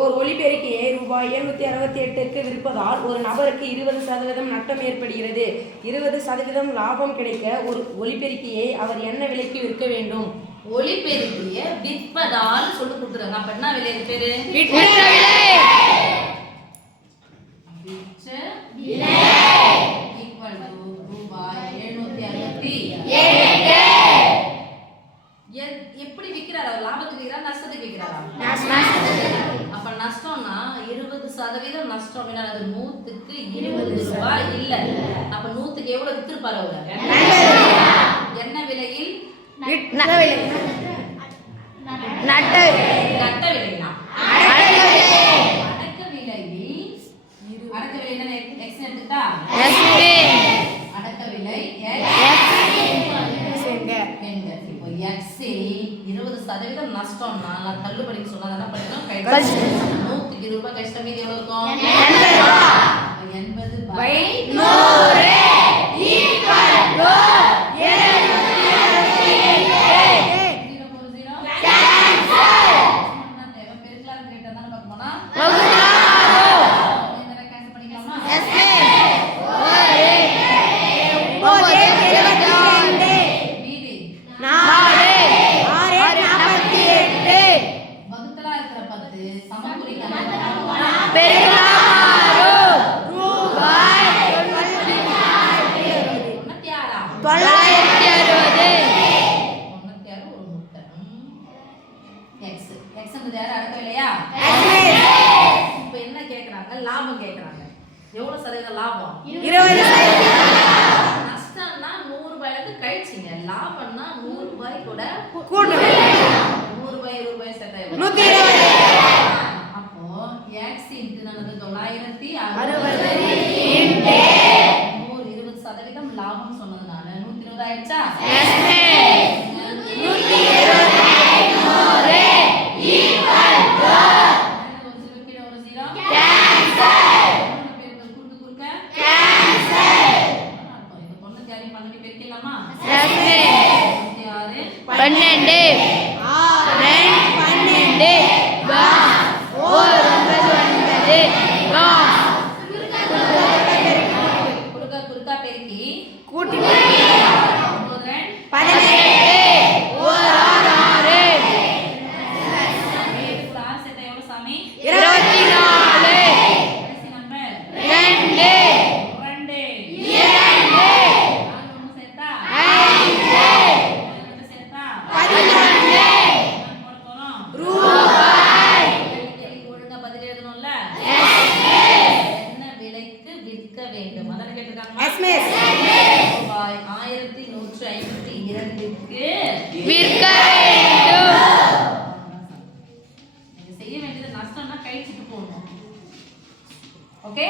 ஓர் ஒலிபெருக்கியை ரூபாய் 768க்கு விற்பதால் ஒரு நபருக்கு 20% நட்டம் ஏற்படுகிறது. 20% லாபம் கிடைக்க ஒரு ஒலிபெருக்கியை அவர் என்ன விலைக்கு விற்க வேண்டும்? ஒலிபெருக்கிய விற்பதால் சொல்லி கொடுத்துருங்க. அப்ப என்ன விலை பேரு? எப்படி விற்கிறாரா? லாபத்துக்கு விற்கிறாரா நஷ்டத்துக்கு விற்கிறாரா? அப்ப நஷ்டம்னா 20% நஷ்டம். அது 100க்கு 20 ரூபாய் இல்ல. அப்ப 100க்கு எவ்வளவு வித்திருப்பாரு அவரு? என்ன விலையில்? நட்ட விலைனா அடக்க விலையில் x எடுத்துட்டா அடக்க விலை இப்போ x 20% நஷ்டம்னா நான் தள்ளுபடிக்கு சொன்னா என்ன பண்ணணும்? 100க்கு 20 ரூபாய் கஷ்டம் மீதி எவ்வளவு இருக்கும்? 80/100 இப்ப என்ன கேக்குறாங்க? லாபம் கேக்குறாங்க. எவ்வளவு சதவீதம் லாபம்? 20%. நஷ்டம்னா 100 ரூபாய்க்கு கழிச்சிங்க. லாபம்னா 100 ரூபாய் கூட கூட்டணும். 100 ரூபாய் 20 ரூபாய் சேர்த்தா 120. அப்போ x × 960 20% லாபம் சொன்னதுனால 120 ஆயிடுச்சா? செய்ய வேண்டியது நஷ்டம்னா கழிச்சிட்டு போகணும். ஓகே?